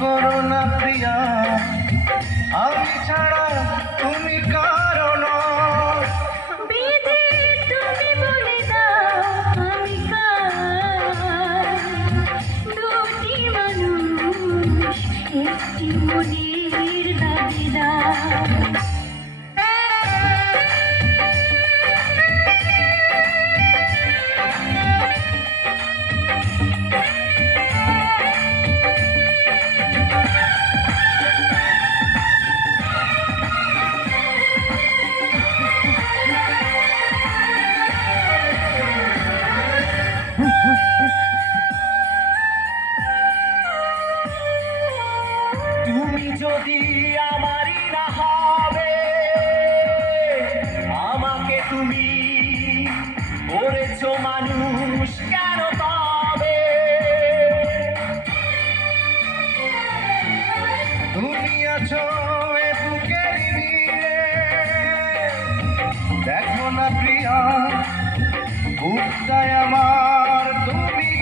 করো না প্রিয়া। আমি ছাড়া তুমি কারণ মনের দাবিদার। তুমি যদি আমারই না হবে, আমাকে তুমি করেছ মানুষ কেন তবে? তুমি আছো দেখো না প্রিয়া, বুকটায় আমার তুমি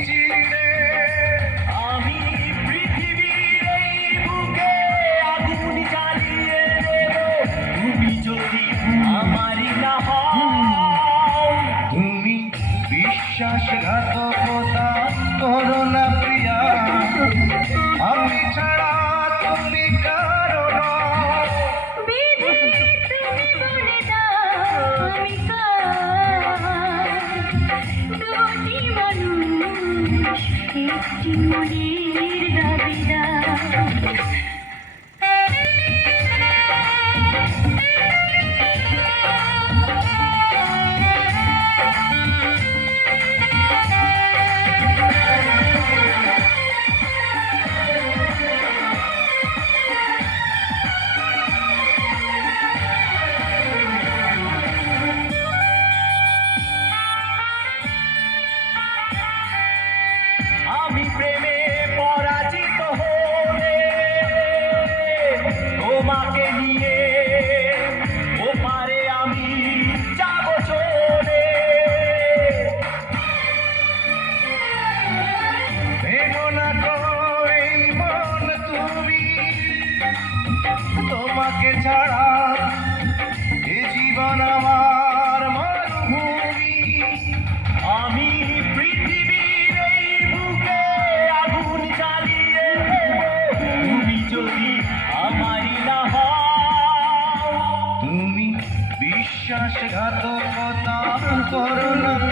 একটি মনের দাবিদার। তোমাকে ছাড়া এ জীবন আমার মরুভূমি আমি পৃথিবীর এই বুকে আগুন জ্বালিয়ে তুমি যদি আমারই না তুমি বিশ্বাসঘাতকতা করো না।